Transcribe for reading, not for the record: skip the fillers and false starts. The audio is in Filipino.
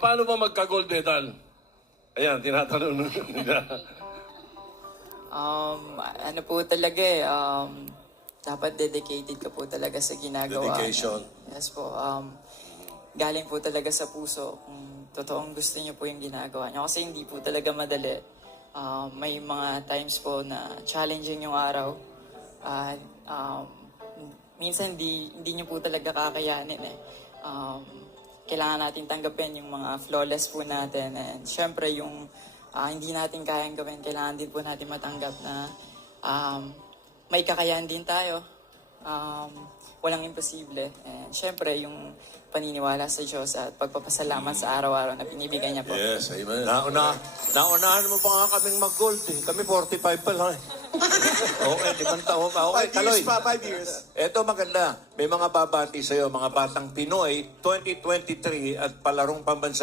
paano ba magka-gold medal? Ayan, tinatanong nila. Ano po talaga eh, dapat dedicated ka po talaga sa ginagawa. Dedication. Yes po. Galing po talaga sa puso kung totoong gusto niyo po yung ginagawa niyo. Kasi hindi po talaga madali. May mga times po na challenging yung araw. At minsan hindi niyo po talaga kakayanin eh. Kailangan natin tanggapin yung mga flawless po natin. And syempre yung hindi natin kayang gawin, kailangan din po natin matanggap na may kakayahan din tayo. Walang imposible. And syempre yung paniniwala sa Diyos at pagpapasalamat sa araw-araw na binibigay niya po. Yes, amen. Naunahan mo pa nga kaming mag-gold eh. Kami 45 pa lang eh. Okay, 5 taon pa. Okay, 5 years Kaloy. pa, 5 years. Eto maganda. May mga babati sa'yo, mga batang Pinoy, 2023 at palarong pambansa.